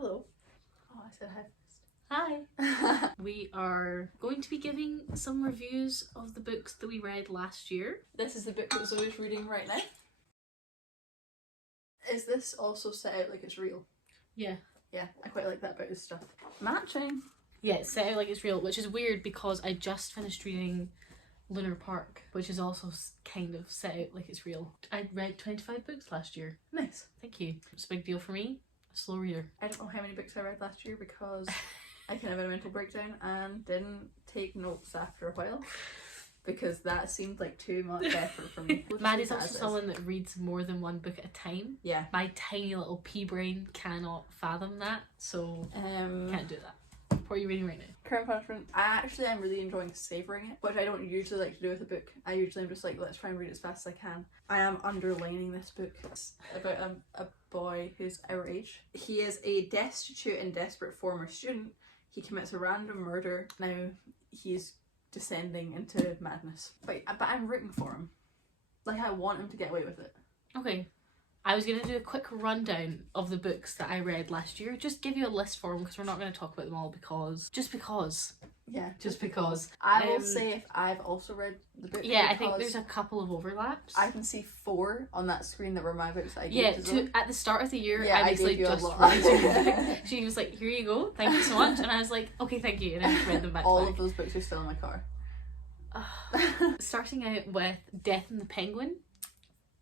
Hello. Oh, I said hi first. Hi. We are going to be giving some reviews of the books that we read last year. This is the book that Zoe's reading right now. Is this also set out like it's real? Yeah. Yeah, I quite like that about his stuff. Matching. Yeah, it's set out like it's real, which is weird because I just finished reading Lunar Park, which is also kind of set out like it's real. I read 25 books last year. Nice. Thank you. It's a big deal for me. A slow reader. I don't know how many books I read last year because I kind of had a mental breakdown and didn't take notes after a while because that seemed like too much effort for me. Maddie's also someone that reads more than one book at a time. Yeah. My tiny little pea brain cannot fathom that, so can't do that. What are you reading right now? Current Punishment. I am really enjoying savouring it, which I don't usually like to do with a book. I usually am just like, let's try and read it as fast as I can. I am underlining this book. It's about a boy who's our age. He is a destitute and desperate former student. He commits a random murder. Now he's descending into madness. But I'm rooting for him. Like, I want him to get away with it. Okay. I was going to do a quick rundown of the books that I read last year. Just give you a list for them because we're not going to talk about them all because... Just because. Yeah. Just because. I will say if I've also read the book. Yeah, I think there's a couple of overlaps. I can see 4 on that screen that were my books that I gave to Zoe. At the start of the year, yeah, I basically just read 2 books. She was like, here you go, thank you so much. And I was like, okay, thank you. And I just read them back all to back. of those books are still in my car. Starting out with Death and the Penguin.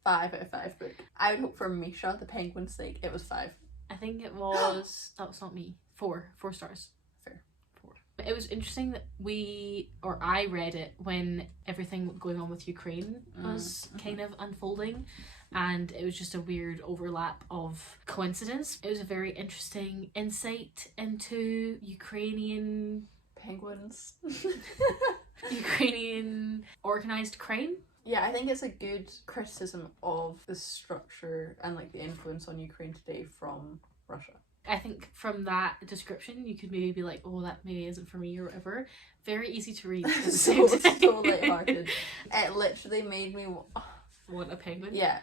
5 out of 5 book. I would hope for Misha, the penguin's sake, it was 5. I think it was... that was not me. 4 stars. Fair. 4. It was interesting that I read it when everything going on with Ukraine was kind of unfolding, and it was just a weird overlap of coincidence. It was a very interesting insight into Ukrainian... penguins. Ukrainian organised crime. Yeah, I think it's a good criticism of the structure and like the influence on Ukraine today from Russia. I think from that description you could maybe be like, oh, that maybe isn't for me or whatever. Very easy to read. so lighthearted. It literally made me want a penguin. Yeah.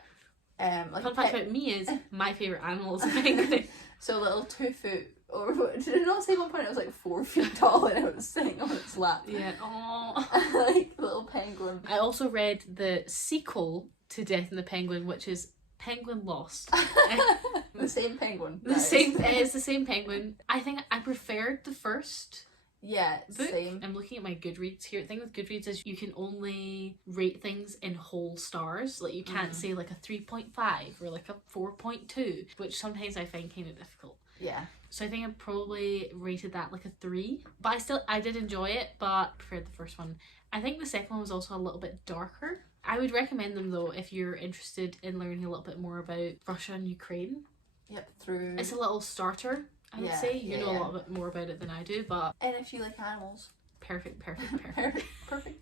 Like fun fact about me is my favourite animal is a penguin. So little 2 foot, or did it not say at one point it was like 4 feet tall and it was sitting on its lap? Yeah. Aww. Like little penguin. I also read the sequel to Death and the Penguin, which is Penguin Lost. The same penguin. It's the same penguin. I think I preferred the first. Yeah, book. Same. I'm looking at my Goodreads here. The thing with Goodreads is you can only rate things in whole stars. Like you can't say like a 3.5 or like a 4.2, which sometimes I find kind of difficult. Yeah. So I think I probably rated that like a 3. But I did enjoy it, but preferred the first one. I think the second one was also a little bit darker. I would recommend them though if you're interested in learning a little bit more about Russia and Ukraine. Yep, through... It's a little starter. I would say you know a little bit more about it than I do, but and if you like animals, perfect. perfect.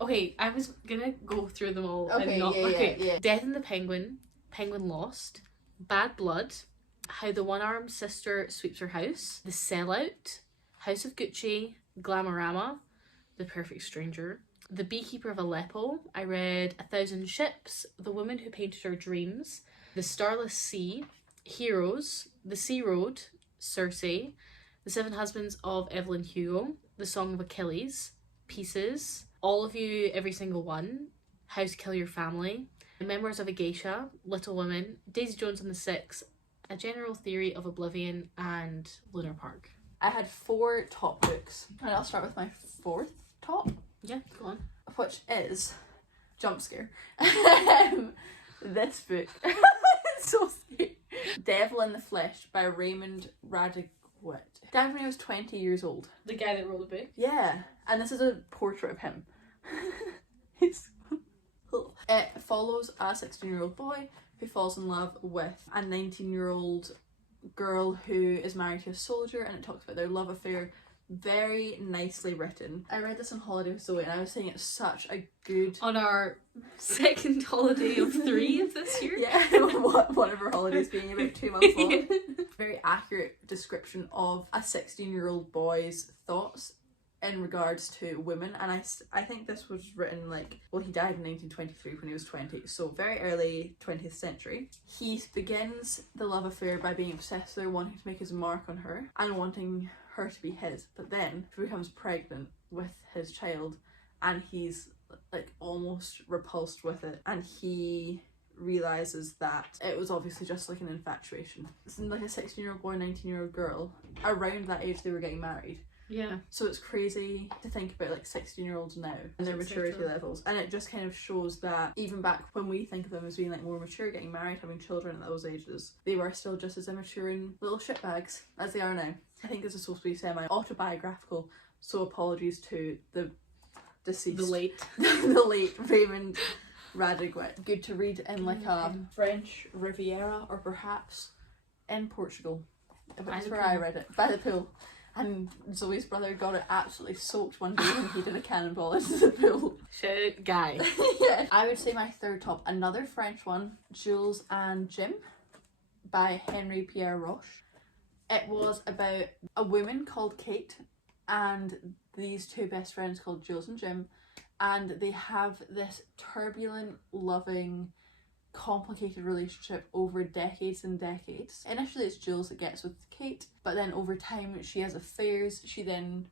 Okay, I was gonna go through them all. Okay, and not, yeah. Death and the Penguin, Penguin Lost, Bad Blood, How the One-Armed Sister Sweeps Her House, The Sellout, House of Gucci, Glamorama, The Perfect Stranger, The Beekeeper of Aleppo. I read 1,000 Ships, The Woman Who Painted Her Dreams, The Starless Sea, Heroes, The Sea Road, Circe, The 7 Husbands of Evelyn Hugo, The Song of Achilles, Pieces, All of You, Every Single One, How to Kill Your Family, The Memoirs of a Geisha, Little Women, Daisy Jones and the Six, A General Theory of Oblivion, and Lunar Park. I had 4 top books, and I'll start with my 4th top. Yeah, go on. Which is Jump Scare. This book. It's so scary. Devil in the Flesh by Raymond Radiguet. Died when he was 20 years old. The guy that wrote the book? Yeah. And this is a portrait of him. It's cool. It follows a 16-year-old boy who falls in love with a 19-year-old girl who is married to a soldier, and it talks about their love affair. Very nicely written. I read this on holiday with Zoe and I was saying it's such a good... On our second holiday of 3 of this year? Yeah, one of our holidays being about 2 months long. Very accurate description of a 16-year-old boy's thoughts in regards to women, and I think this was written like, well, he died in 1923 when he was 20, so very early 20th century. He begins the love affair by being obsessed with her, wanting to make his mark on her and wanting her to be his, but then he becomes pregnant with his child and he's like almost repulsed with it, and he realizes that it was obviously just like an infatuation. It's like a 16-year-old boy, 19-year-old girl. Around that age they were getting married. Yeah. So it's crazy to think about like 16-year-olds now and their maturity levels, and it just kind of shows that even back when we think of them as being like more mature, getting married, having children at those ages, they were still just as immature and little shitbags as they are now. I think this is supposed to be semi-autobiographical, so apologies to the deceased. The late. the late Raymond Radiguet. Good to read in like a French Riviera, or perhaps in Portugal. That's where I read it. By the pool. And Zoe's brother got it absolutely soaked one day when he did a cannonball into the pool. Shit guy. Yeah. I would say my third top, another French one, Jules and Jim by Henri-Pierre Roché. It was about a woman called Kate and these two best friends called Jules and Jim, and they have this turbulent, loving, complicated relationship over decades and decades. Initially it's Jules that gets with Kate, but then over time she has affairs, she then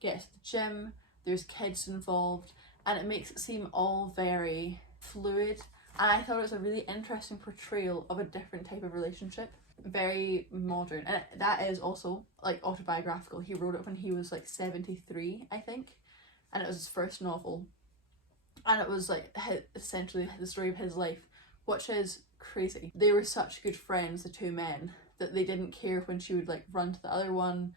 gets to Jim, there's kids involved, and it makes it seem all very fluid, and I thought it was a really interesting portrayal of a different type of relationship. Very modern, and that is also like autobiographical. He wrote it when he was like 73, I think, and it was his first novel, and it was like essentially the story of his life, which is crazy. They were such good friends, the two men, that they didn't care when she would like run to the other one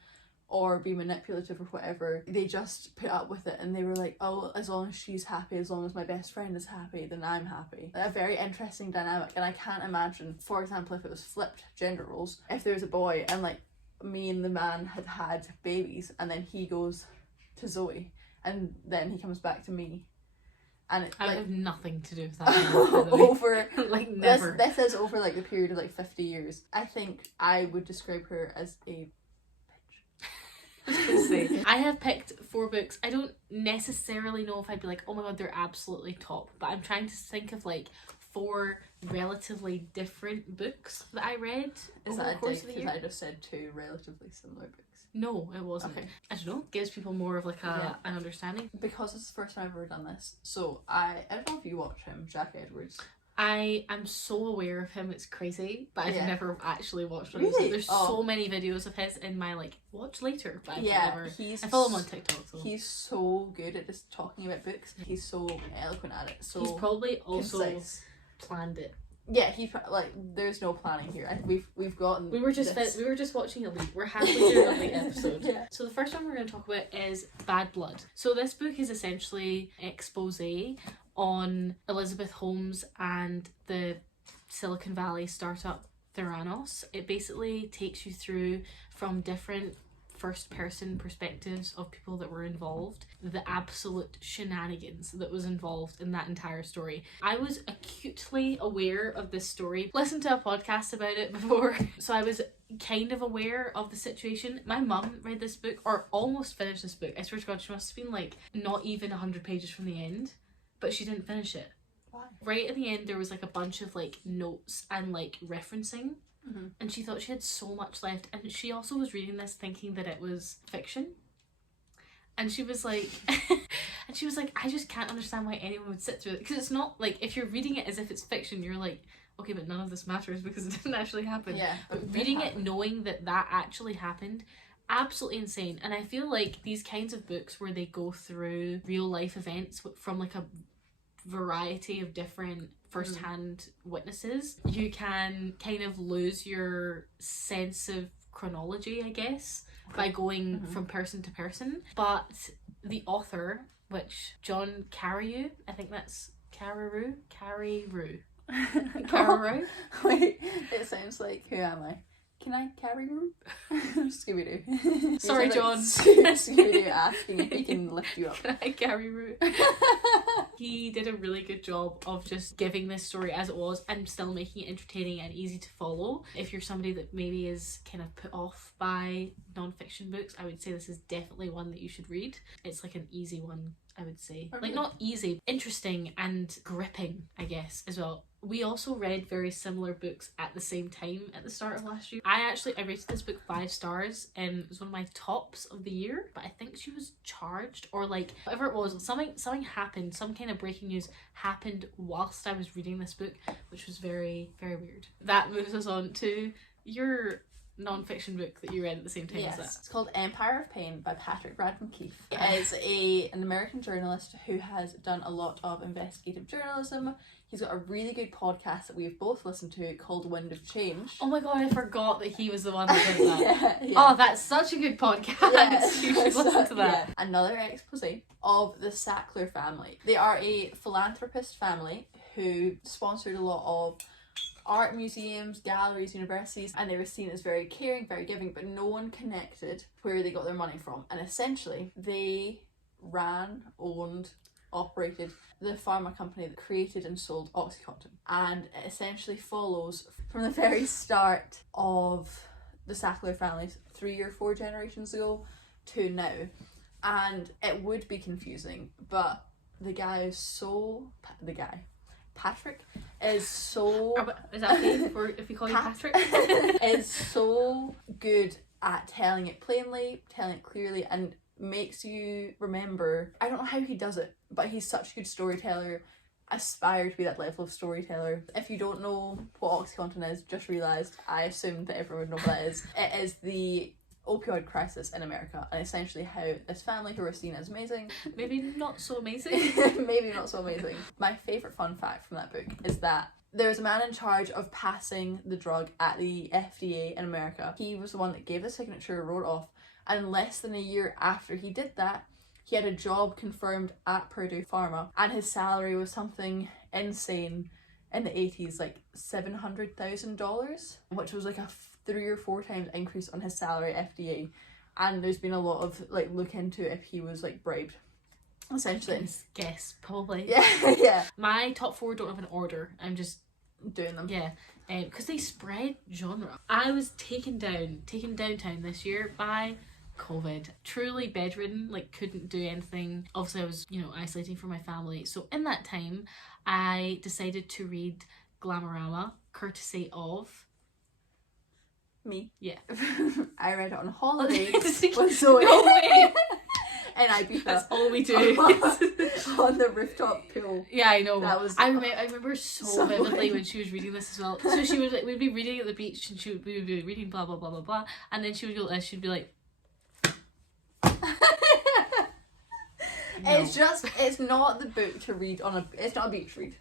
or be manipulative or whatever. They just put up with it, and they were like, oh, as long as she's happy, as long as my best friend is happy, then I'm happy. A very interesting dynamic, and I can't imagine, for example, if it was flipped gender roles, if there was a boy and like me and the man had babies, and then he goes to Zoe and then he comes back to me, and it, I like, have nothing to do with that. over like never. This is over like the period of like 50 years. I think I would describe her as a I have picked 4 books. I don't necessarily know if I'd be like, oh my god, they're absolutely top, but I'm trying to think of like 4 relatively different books that I read Is over that the course of the year. I just said 2 relatively similar books? No, it wasn't. Okay. I don't know. Gives people more of like an understanding. Because it's the first time I've ever done this, so I don't know if you watch him, Jack Edwards. I am so aware of him, it's crazy, but I've never actually watched one. Really? There's so many videos of his in my like watch later, but I've never. I follow him on TikTok. So. He's so good at just talking about books. He's so eloquent at it. So he's probably also concise. Planned it. Yeah, he's like, there's no planning here. We've gotten. We were just watching Elite. We're halfway through the Elite episode. Yeah. So the first one we're going to talk about is Bad Blood. So this book is essentially an expose on Elizabeth Holmes and the Silicon Valley startup Theranos. It basically takes you through from different first-person perspectives of people that were involved, the absolute shenanigans that was involved in that entire story. I was acutely aware of this story, listened to a podcast about it before, so I was kind of aware of the situation. My mum read this book, or almost finished this book. I swear to God, she must have been like not even 100 pages from the end, but she didn't finish it. Why? Right at the end there was like a bunch of like notes and like referencing. Mm-hmm. And she thought she had so much left, and she also was reading this thinking that it was fiction, and she was like I just can't understand why anyone would sit through it, because it's not like, if you're reading it as if it's fiction, you're like, okay, but none of this matters because it didn't actually happen. Yeah, but reading it knowing that actually happened, absolutely insane. And I feel like these kinds of books where they go through real life events from like a variety of different first-hand witnesses, you can kind of lose your sense of chronology, I guess, by going from person to person. But the author, which John Carreyrou, I think that's Carreyrou. Wait, it sounds like, who am I? Can I Carreyrou? Scooby-Doo. Sorry, John. Scooby-Doo asking if he can lift you up. Can I Carreyrou? He did a really good job of just giving this story as it was and still making it entertaining and easy to follow. If you're somebody that maybe is kind of put off by non-fiction books, I would say this is definitely one that you should read. It's like an easy one, I would say. Like, not easy, interesting and gripping, I guess, as well. We also read very similar books at the same time at the start of last year. I rated this book 5 stars and it was one of my tops of the year, but I think she was charged, or like whatever it was, something happened, some kind of breaking news happened whilst I was reading this book, which was very, very weird. That moves us on to your non-fiction book that you read at the same time as that. It's called Empire of Pain by Patrick Radden Keefe. He is an American journalist who has done a lot of investigative journalism. He's got a really good podcast that we've both listened to called Wind of Change. Oh my god, I forgot that he was the one that did that. Yeah. Oh, that's such a good podcast. Yeah. You should listen to that. Yeah. Another expose of the Sackler family. They are a philanthropist family who sponsored a lot of art museums, galleries, universities, and they were seen as very caring, very giving, but no one connected where they got their money from. And essentially, they ran, owned, operated the pharma company that created and sold Oxycontin. And it essentially follows from the very start of the Sackler families 3 or 4 generations ago to now. And it would be confusing, but Patrick is so... Is that okay if we call you Patrick? is so good at telling it plainly, telling it clearly, and makes you remember. I don't know how he does it, but he's such a good storyteller. Aspire to be that level of storyteller. If you don't know what Oxycontin is, just realised I assumed that everyone would know what that is. It is the opioid crisis in America, and essentially how this family, who are seen as amazing, maybe not so amazing. My favourite fun fact from that book is that there's a man in charge of passing the drug at the FDA in America. He was the one that gave the signature, wrote it off, and less than a year after he did that, he had a job confirmed at Purdue Pharma, and his salary was something insane in the 80s, like $700,000, which was like a 3 or 4 times increase on his salary at FDA. And there's been a lot of like look into if he was like bribed, essentially. Guess probably. Yeah. My top 4 don't have an order. I'm just doing them. Yeah, because they spread genre. I was taken downtown this year by COVID. Truly bedridden, like couldn't do anything. Obviously I was, isolating from my family. So in that time, I decided to read Glamorama, courtesy of me. Yeah. I read it on holiday with Zoe. No way. And I beat That's all we do. on the rooftop pool. Yeah, I know. That was I remember so vividly when she was reading this as well. So she would we'd be reading at the beach, and we would be reading blah blah blah blah blah, and then she would go, she'd be like, no. It's not the book to read it's not a beach read.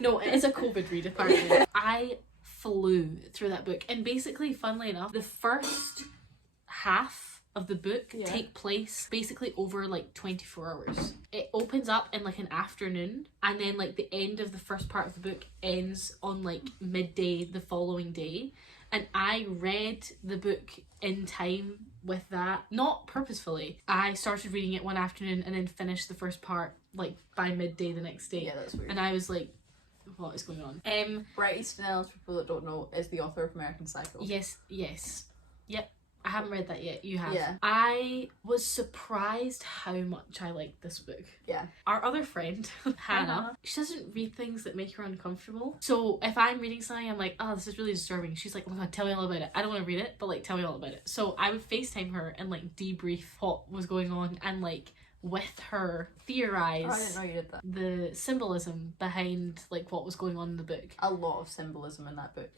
No, it is a COVID read apparently. I flew through that book, and basically, funnily enough, the first half of the book take place basically over like 24 hours. It opens up in like an afternoon, and then like the end of the first part of the book ends on like midday the following day. And I read the book in time with that, not purposefully. I started reading it one afternoon and then finished the first part like by midday the next day. Yeah, that's weird. And I was like, what is going on? Bret Easton, for people that don't know, is the author of American Psycho. Yes. Yep. I haven't read that yet. You have. Yeah. I was surprised how much I liked this book. Yeah. Our other friend, Hannah, she doesn't read things that make her uncomfortable. So if I'm reading something, I'm like, oh, this is really disturbing. She's like, oh my god, tell me all about it. I don't want to read it, but like, tell me all about it. So I would FaceTime her and like debrief what was going on, and like with her theorize I didn't know you did that. the symbolism behind like what was going on in the book. A lot of symbolism in that book.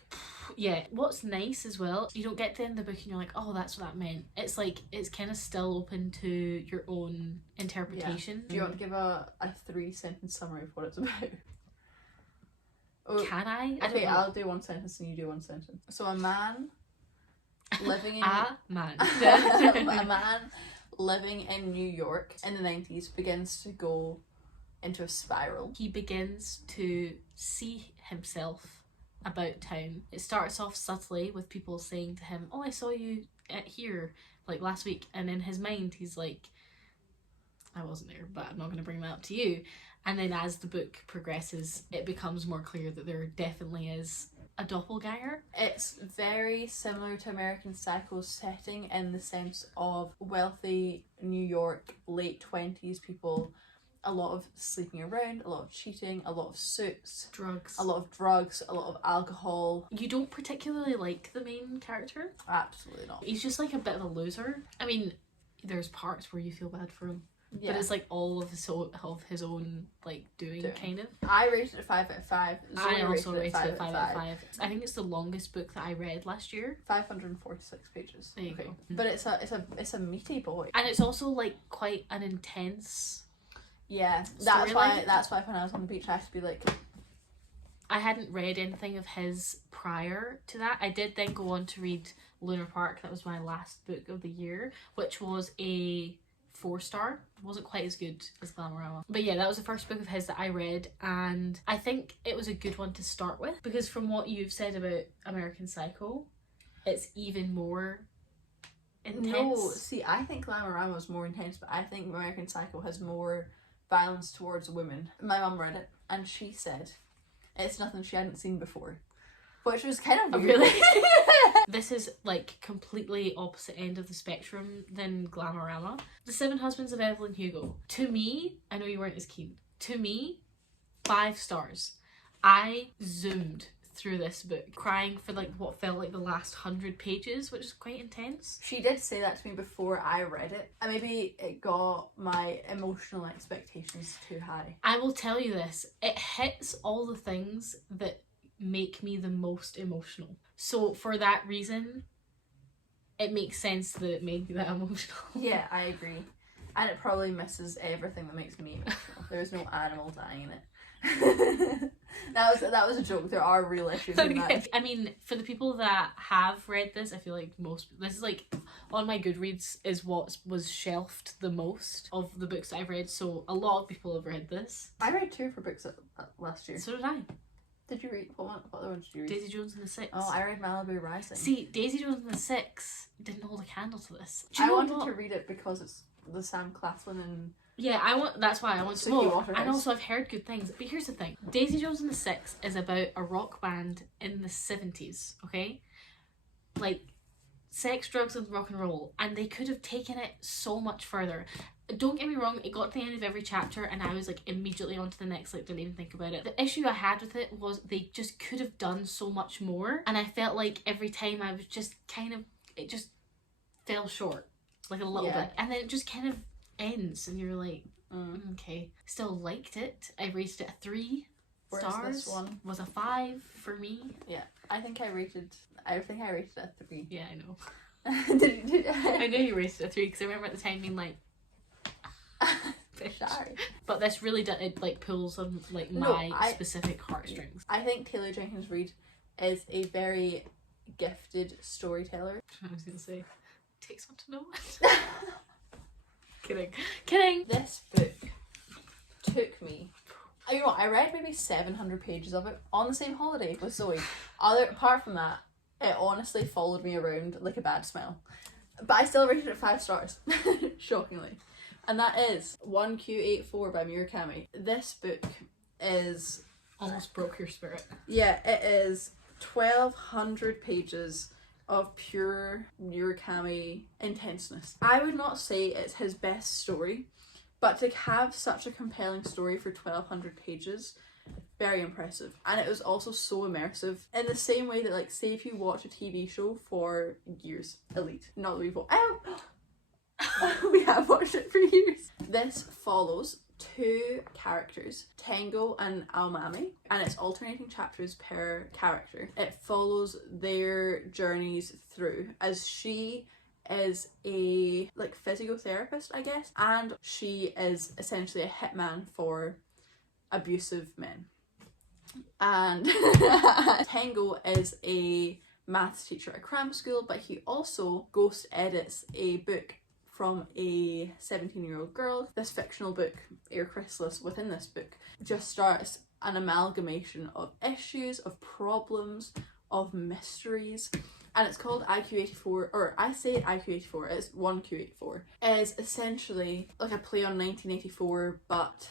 Yeah. What's nice as well, you don't get to the end of the book and you're like, oh, that's what that meant. It's like, it's kind of still open to your own interpretation. Yeah. Do you want to give a 3-sentence summary of what it's about? Can I? Okay, I'll do 1 sentence and you do 1 sentence. So a man living in... A man living in New York in the 90s begins to go into a spiral. He begins to see himself about town. It starts off subtly with people saying to him, oh, I saw you here like last week, and in his mind he's like, I wasn't there, but I'm not going to bring that up to you. And then as the book progresses, it becomes more clear that there definitely is a doppelganger. It's very similar to American Psycho's setting in the sense of wealthy New York, late 20s people, a lot of sleeping around, a lot of cheating, a lot of suits, Drugs. a lot of drugs, a lot of alcohol. You don't particularly like the main character? Absolutely not. He's just like a bit of a loser. I mean, there's parts where you feel bad for him. Yeah. But it's like all of his own like doing kind of. I rated it 5 out of 5. I also rated it 5 out of 5. I think it's the longest book that I read last year. 546 pages. There you go. But it's a meaty boy. And it's also like quite an intense. Yeah, that's why when I was on the beach I had to be like. I hadn't read anything of his prior to that. I did then go on to read Lunar Park. That was my last book of the year, which was a 4-star. It wasn't quite as good as Glamorama. But yeah, that was the first book of his that I read, and I think it was a good one to start with, because from what you've said about American Psycho, it's even more intense. No, see, I think Glamorama was more intense, but I think American Psycho has more violence towards women. My mum read it, and she said it's nothing she hadn't seen before. Which was kind of weird. Really? This is like completely opposite end of the spectrum than Glamorama. The Seven Husbands of Evelyn Hugo. To me, I know you weren't as keen. To me, 5 stars. I zoomed through this book, crying for like what felt like the last 100 pages, which is quite intense. She did say that to me before I read it, and maybe it got my emotional expectations too high. I will tell you this, it hits all the things that make me the most emotional. So for that reason, it makes sense that it made me that emotional. Yeah, I agree. And it probably misses everything that makes me emotional. There's no animal dying in it. That was a joke. There are real issues in that. I mean, for the people that have read this, I feel like this is like on my Goodreads is what was shelved the most of the books that I've read. So a lot of people have read this. I read 2 for books last year. So did I. Did you read what other ones did you read? Daisy Jones and the Six. Oh, I read Malibu Rising. See, Daisy Jones and the Six didn't hold a candle to this. I wanted to read it because it's the Sam Claflin and that's why I want to know. And also I've heard good things. But here's the thing. Daisy Jones and the Six is about a rock band in the 70s, okay? Like sex, drugs and rock and roll, and they could have taken it so much further. Don't get me wrong, it got to the end of every chapter and I was like immediately on to the next, like didn't even think about it. The issue I had with it was they just could have done so much more, and I felt like every time I was just it just fell short like a little bit, and then it just kind of ends and you're like okay. Still liked it. I rated it a 3 stars. This one was a 5 for me. Yeah, I think I rated it a 3. Yeah, I know. I know you rated it a 3 because I remember at the time being like sorry. But this really it like pulls on like my specific heartstrings. I think Taylor Jenkins Reid is a very gifted storyteller. I was gonna say, takes one to know it. Kidding. This book took me. You know what? I read maybe 700 pages of it on the same holiday with Zoe. Apart from that, it honestly followed me around like a bad smell. But I still rated it 5 stars, shockingly. And that is 1Q84 by Murakami. This book is... almost broke your spirit. Yeah, it is 1,200 pages of pure Murakami intenseness. I would not say it's his best story, but to have such a compelling story for 1,200 pages, very impressive. And it was also so immersive in the same way that, like, say if you watch a TV show for years, Elite, not that we've watched... we have watched it for years. This follows 2 characters, Tango and Almami, and it's alternating chapters per character. It follows their journeys through, as she is a like physiotherapist, I guess, and she is essentially a hitman for abusive men. And Tango is a maths teacher at cram school, but he also ghost edits a book from a 17-year-old girl. This fictional book, Air Chrysalis, within this book just starts an amalgamation of issues, of problems, of mysteries. And it's called IQ84, or I say IQ84, it's 1Q84. It is essentially like a play on 1984, but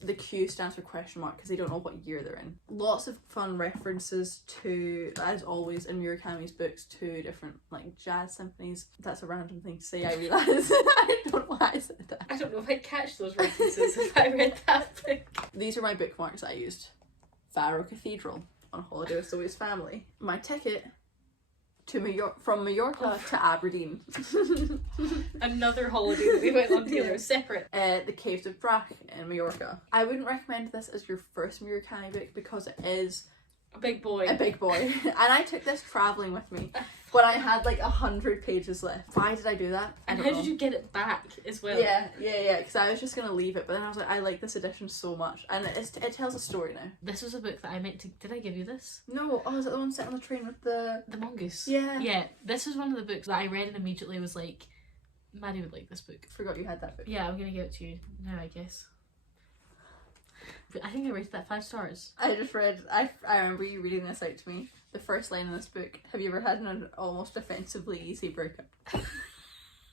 the Q stands for question mark because they don't know what year they're in. Lots of fun references to, as always in Murakami's books, to different like jazz symphonies. That's a random thing to say, I realise. I don't know why I said that. I don't know if I'd catch those references if I read that book. These are my bookmarks I used. Faro Cathedral, on holiday with Zoe's family. My ticket to from Mallorca to Aberdeen. Another holiday that we went on together, separate. The Caves of Brack in Mallorca. I wouldn't recommend this as your first Murakami book because it is a big boy. And I took this travelling with me when I had like 100 pages left. Why did I do that? And how did you get it back as well? Yeah, because I was just going to leave it, but then I was like, I like this edition so much, and it tells a story now. This was a book that I meant to... Did I give you this? No, is it the one set on the train with the... The mongoose? Yeah. Yeah, this was one of the books that I read and immediately was like, Maddie would like this book. Forgot you had that book. Yeah, I'm going to give it to you now, I guess. But I think I rated that 5 stars. I remember you reading this out to me. The first line in this book, have you ever had an almost offensively easy breakup?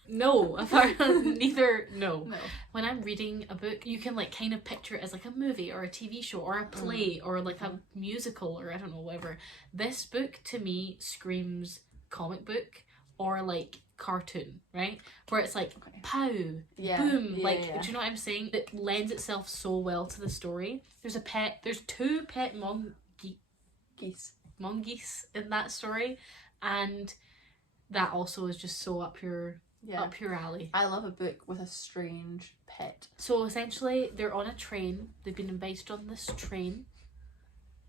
No, neither. No. When I'm reading a book, you can like kind of picture it as like a movie or a TV show or a play or like a musical or I don't know, whatever. This book to me screams comic book or like cartoon, right? Where it's like pow, boom, do you know what I'm saying? It lends itself so well to the story. There's 2 pet mongoose in that story, and that also is just so up your alley. I love a book with a strange pet. So essentially they're on a train, they've been invited on this train,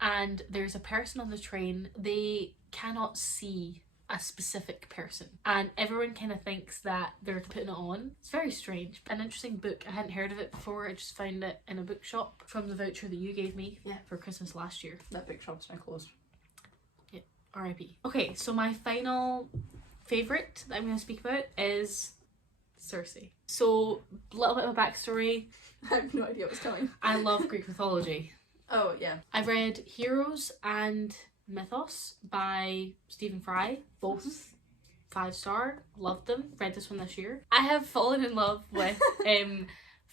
and there's a person on the train. They cannot see a specific person, and everyone kind of thinks that they're putting it on. It's very strange. An interesting book. I hadn't heard of it before. I just found it in a bookshop from the voucher that you gave me for Christmas last year. That bookshop's now closed. Yeah, R.I.P. Okay, so my final favourite that I'm going to speak about is Circe. So, a little bit of a backstory. I have no idea what's coming. I love Greek mythology. Oh, yeah. I've read Heroes and Mythos by Stephen Fry, both 5-star, loved them, read this one this year. I have fallen in love with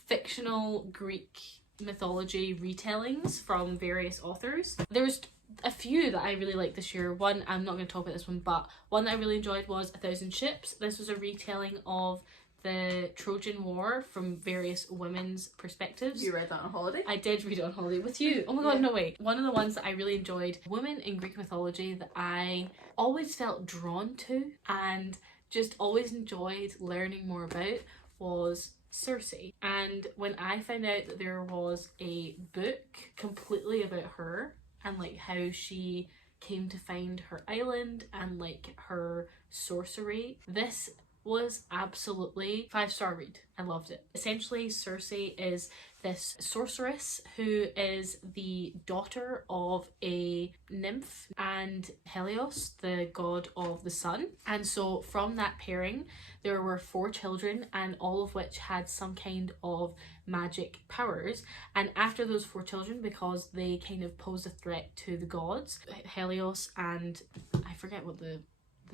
fictional Greek mythology retellings from various authors. There's a few that I really liked this year. One, I'm not going to talk about this one, but one that I really enjoyed was 1,000 Ships. This was a retelling of the Trojan War from various women's perspectives. You read that on holiday? I did read it on holiday with you. Oh my god, no way. One of the ones that I really enjoyed, women in Greek mythology that I always felt drawn to and just always enjoyed learning more about was Circe. And when I found out that there was a book completely about her and like how she came to find her island and like her sorcery, this was absolutely 5-star read. I loved it. Essentially, Circe is this sorceress who is the daughter of a nymph and Helios, the god of the sun. And so from that pairing, there were 4 children, and all of which had some kind of magic powers. And after those 4 children, because they kind of posed a threat to the gods, Helios and I forget what the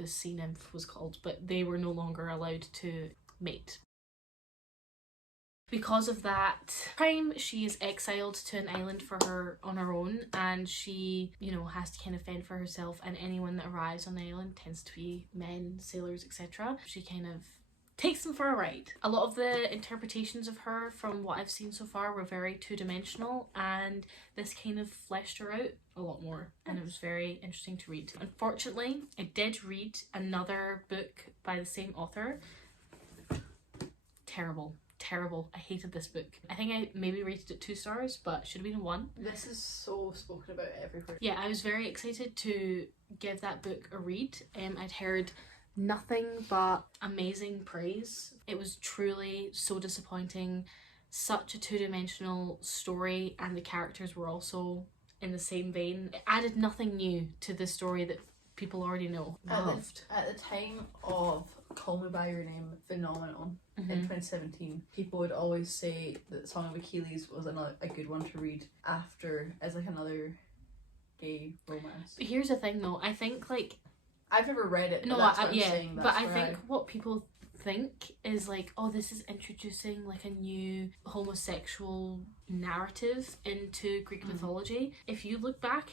sea nymph was called, but they were no longer allowed to mate. Because of that crime, she is exiled to an island on her own, and she, has to kind of fend for herself, and anyone that arrives on the island tends to be men, sailors, etc. She kind of takes them for a ride. A lot of the interpretations of her from what I've seen so far were very 2-dimensional, and this kind of fleshed her out a lot more, and it was very interesting to read. Unfortunately, I did read another book by the same author. Terrible. I hated this book. I think I maybe rated it 2 stars, but should have been 1. This is so spoken about everywhere. Yeah, I was very excited to give that book a read. I'd heard nothing but amazing praise. It was truly so disappointing. Such a 2-dimensional story, and the characters were also in the same vein. It added nothing new to the story that people already know. At Loved. the time of Call Me By Your Name phenomenon in 2017, people would always say that Song of Achilles was a good one to read after as like another gay romance. But here's the thing though, I think like I've never read it, but no, that's what I'm saying. But I think what people think is like, oh, this is introducing like a new homosexual narrative into Greek mythology. If you look back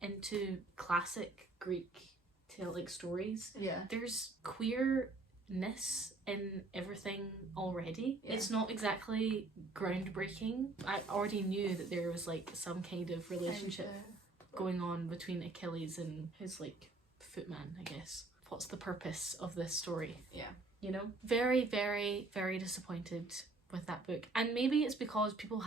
into classic Greek like stories, there's queerness in everything already. It's not exactly groundbreaking. I already knew that there was like some kind of relationship going on between Achilles and his like footman, I guess. What's the purpose of this story? Yeah. You know? Very, very, very disappointed with that book. And maybe it's because people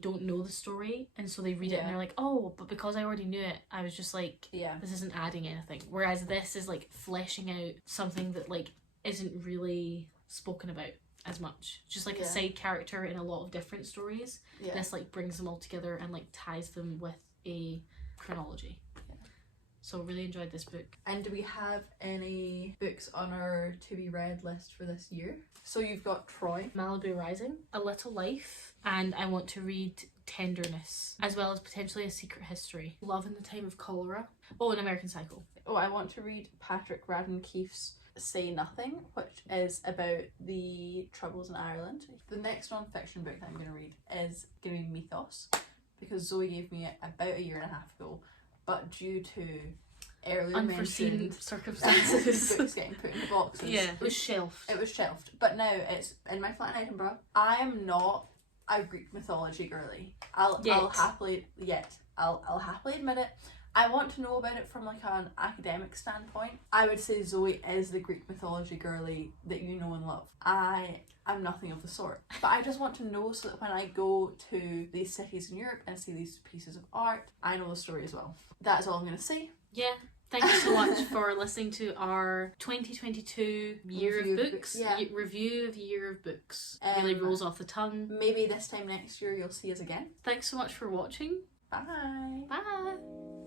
don't know the story, and so they read it and they're like, oh, but because I already knew it, I was just like, this isn't adding anything. Whereas this is like fleshing out something that like isn't really spoken about as much. Just like a side character in a lot of different stories. This like brings them all together and like ties them with a chronology. So really enjoyed this book. And do we have any books on our to be read list for this year? So you've got Troy, Malibu Rising, A Little Life, and I want to read Tenderness, as well as potentially A Secret History, Love in the Time of Cholera, An American Psycho. Oh, I want to read Patrick Radden Keefe's Say Nothing, which is about the Troubles in Ireland. The next non-fiction book that I'm going to read is going to be Mythos, because Zoe gave me it about a year and a half ago, but due to earlier unforeseen circumstances, books getting put in boxes. It was shelved. It was shelved, but now it's in my flat in Edinburgh. I am not a Greek mythology girly. I'll happily admit it. I want to know about it from like an academic standpoint. I would say Zoe is the Greek mythology girly that you know and love. I am nothing of the sort. But I just want to know so that when I go to these cities in Europe and see these pieces of art, I know the story as well. That is all I'm going to say. Yeah. Thank you so much for listening to our 2022 year of books. Review of year of books. Really rolls off the tongue. Maybe this time next year you'll see us again. Thanks so much for watching. Bye. Bye.